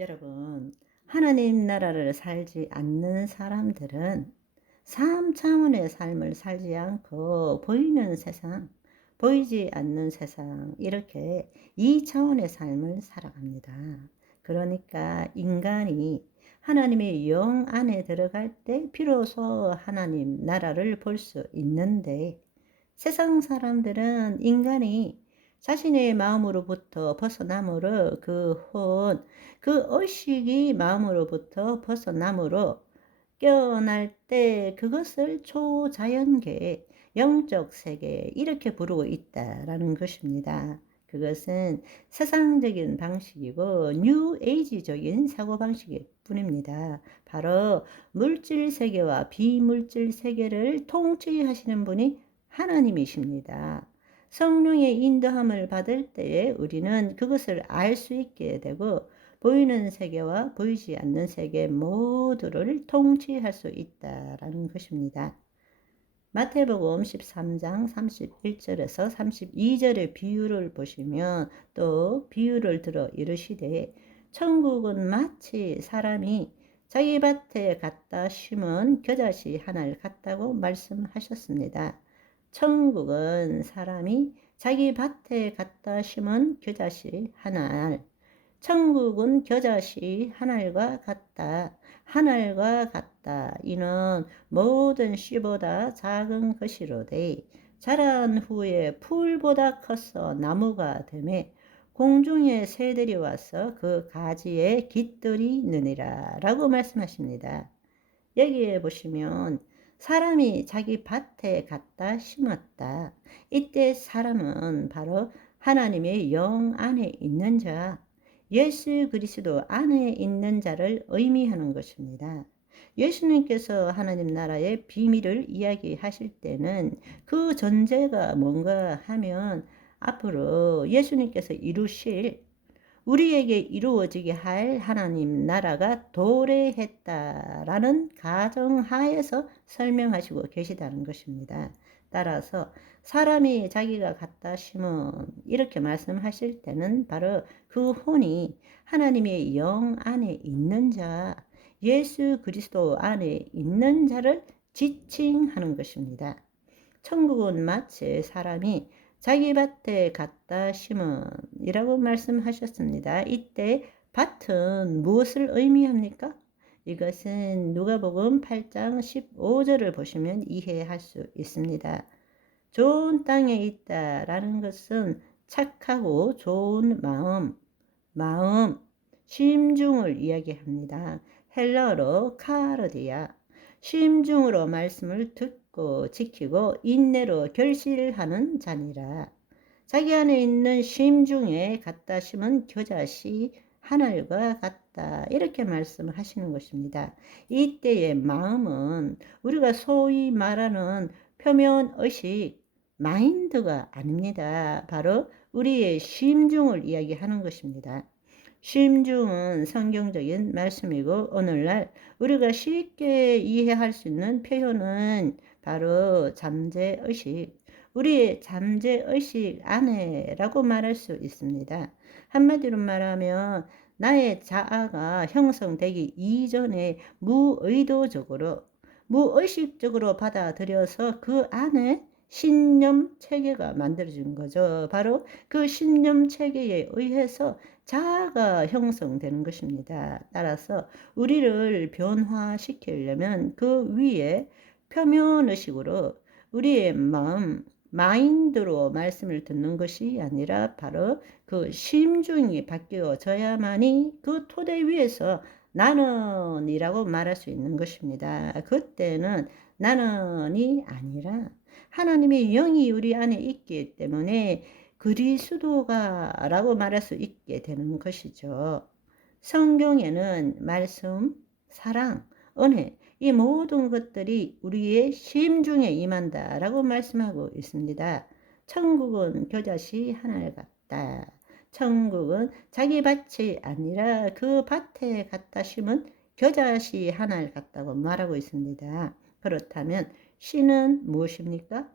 여러분, 하나님 나라를 살지 않는 사람들은 삶 차원의 삶을 살지 않고 보이는 세상, 보이지 않는 세상, 이렇게 이 차원의 삶을 살아갑니다. 그러니까 인간이 하나님의 영 안에 들어갈 때 비로소 하나님 나라를 볼 수 있는데 세상 사람들은 인간이 자신의 마음으로부터 벗어남으로 그 혼, 그 의식이 마음으로부터 벗어남으로 깨어날 때 그것을 초자연계, 영적 세계 이렇게 부르고 있다라는 것입니다. 그것은 세상적인 방식이고 뉴 에이지적인 사고방식일 뿐입니다. 바로 물질 세계와 비물질 세계를 통치하시는 분이 하나님이십니다. 성령의 인도함을 받을 때에 우리는 그것을 알 수 있게 되고 보이는 세계와 보이지 않는 세계 모두를 통치할 수 있다라는 것입니다. 마태복음 13장 31절에서 32절의 비유를 보시면 또 비유를 들어 이르시되 천국은 마치 사람이 자기 밭에 갖다 심은 겨자씨 하나를 같다고 말씀하셨습니다. 천국은 사람이 자기 밭에 갖다 심은 겨자씨 하나 천국은 겨자씨 하늘과 같다. 하늘과 같다. 이는 모든 씨보다 작은 것이로되 자란 후에 풀보다 커서 나무가 되매 공중의 새들이 와서 그 가지에 깃들이 느니라 라고 말씀하십니다. 여기에 보시면 사람이 자기 밭에 갖다 심었다. 이때 사람은 바로 하나님의 영 안에 있는 자, 예수 그리스도 안에 있는 자를 의미하는 것입니다. 예수님께서 하나님 나라의 비밀을 이야기하실 때는 그 전제가 뭔가 하면 앞으로 예수님께서 이루실 우리에게 이루어지게 할 하나님 나라가 도래했다라는 가정하에서 설명하시고 계시다는 것입니다. 따라서 사람이 자기가 갖다 심은 이렇게 말씀하실 때는 바로 그 혼이 하나님의 영 안에 있는 자, 예수 그리스도 안에 있는 자를 지칭하는 것입니다. 천국은 마치 사람이 자기 밭에 갖다 심은이라고 말씀하셨습니다. 이때 밭은 무엇을 의미합니까? 이것은 누가복음 8장 15절을 보시면 이해할 수 있습니다. 좋은 땅에 있다라는 것은 착하고 좋은 마음, 마음, 심중을 이야기합니다. 헬라어로 카르디아, 심중으로 말씀을 듣 고 듣고 지키고 인내로 결실하는 자니라. 자기 안에 있는 심 중에 갖다 심은 겨자씨 하늘과 같다. 이렇게 말씀을 하시는 것입니다. 이때의 마음은 우리가 소위 말하는 표면 의식, 마인드가 아닙니다. 바로 우리의 심중을 이야기하는 것입니다. 심중은 성경적인 말씀이고 오늘날 우리가 쉽게 이해할 수 있는 표현은 바로 잠재의식, 우리의 잠재의식 안에라고 말할 수 있습니다. 한마디로 말하면 나의 자아가 형성되기 이전에 무의도적으로, 무의식적으로 받아들여서 그 안에 신념 체계가 만들어진 거죠. 바로 그 신념 체계에 의해서 자아가 형성되는 것입니다. 따라서 우리를 변화시키려면 그 위에 표면의식으로 우리의 마음, 마인드로 말씀을 듣는 것이 아니라 바로 그 심중이 바뀌어져야만이 그 토대 위에서 나는이라고 말할 수 있는 것입니다. 그때는 나는이 아니라 하나님의 영이 우리 안에 있기 때문에 그리스도가라고 말할 수 있게 되는 것이죠. 성경에는 말씀, 사랑, 은혜, 이 모든 것들이 우리의 심중에 임한다라고 말씀하고 있습니다. 천국은 겨자씨 하나 같다. 천국은 자기 밭이 아니라 그 밭에 갖다 심은 겨자씨 하나 같다고 말하고 있습니다. 그렇다면 씨는 무엇입니까?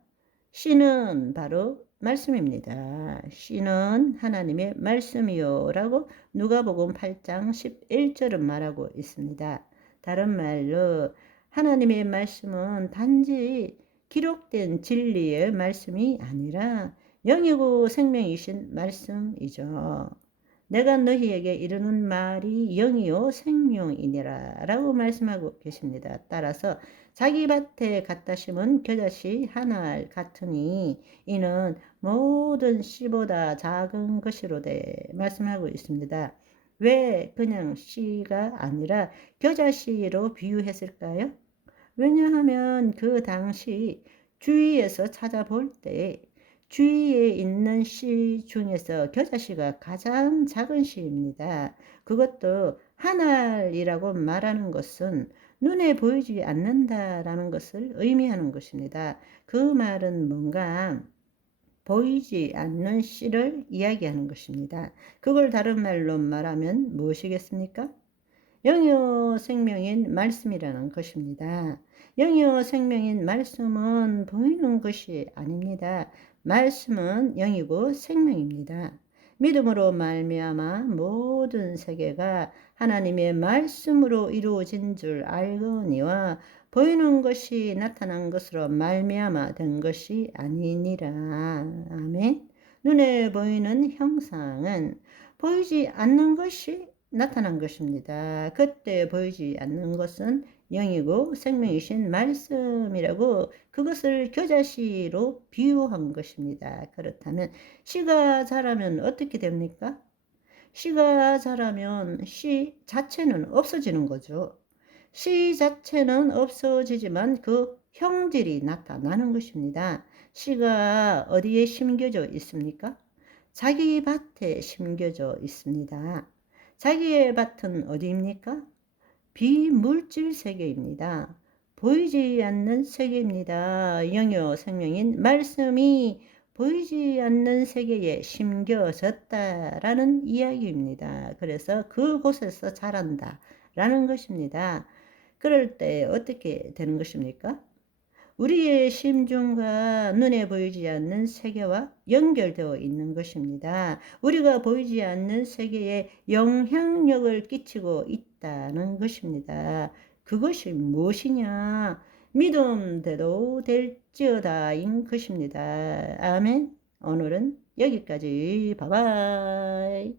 씨는 바로 말씀입니다. 씨는 하나님의 말씀이요 라고 누가복음 8장 11절은 말하고 있습니다. 다른 말로 하나님의 말씀은 단지 기록된 진리의 말씀이 아니라 영이고 생명이신 말씀이죠. 내가 너희에게 이르는 말이 영이요 생명이니라 라고 말씀하고 계십니다. 따라서 자기 밭에 갖다 심은 겨자씨 하나 같으니 이는 모든 씨보다 작은 것이로되 말씀하고 있습니다. 왜 그냥 씨가 아니라 겨자씨로 비유했을까요? 왜냐하면 그 당시 주위에서 찾아볼 때 주위에 있는 씨 중에서 겨자씨가 가장 작은 씨입니다. 그것도 하늘이라고 말하는 것은 눈에 보이지 않는다라는 것을 의미하는 것입니다. 그 말은 뭔가 보이지 않는 씨를 이야기하는 것입니다. 그걸 다른 말로 말하면 무엇이겠습니까? 영여 생명인 말씀이라는 것입니다. 영여 생명인 말씀은 보이는 것이 아닙니다. 말씀은 영이고 생명입니다. 믿음으로 말미암아 모든 세계가 하나님의 말씀으로 이루어진 줄 알거니와 보이는 것이 나타난 것으로 말미암아 된 것이 아니니라. 아멘. 눈에 보이는 형상은 보이지 않는 것이 나타난 것입니다. 그때 보이지 않는 것은 영이고 생명이신 말씀이라고 그것을 겨자씨로 비유한 것입니다. 그렇다면 씨가 자라면 어떻게 됩니까? 씨가 자라면 씨 자체는 없어지는 거죠. 씨 자체는 없어지지만 그 형질이 나타나는 것입니다. 씨가 어디에 심겨져 있습니까? 자기 밭에 심겨져 있습니다. 자기의 밭은 어디입니까? 비물질 세계입니다. 보이지 않는 세계입니다. 영요 생명인 말씀이 보이지 않는 세계에 심겨졌다라는 이야기입니다. 그래서 그곳에서 자란다라는 것입니다. 그럴 때 어떻게 되는 것입니까? 우리의 심중과 눈에 보이지 않는 세계와 연결되어 있는 것입니다. 우리가 보이지 않는 세계에 영향력을 끼치고 있다는 것입니다. 그것이 무엇이냐? 믿음대로 될지어다인 것입니다. 아멘. 오늘은 여기까지. 바바이.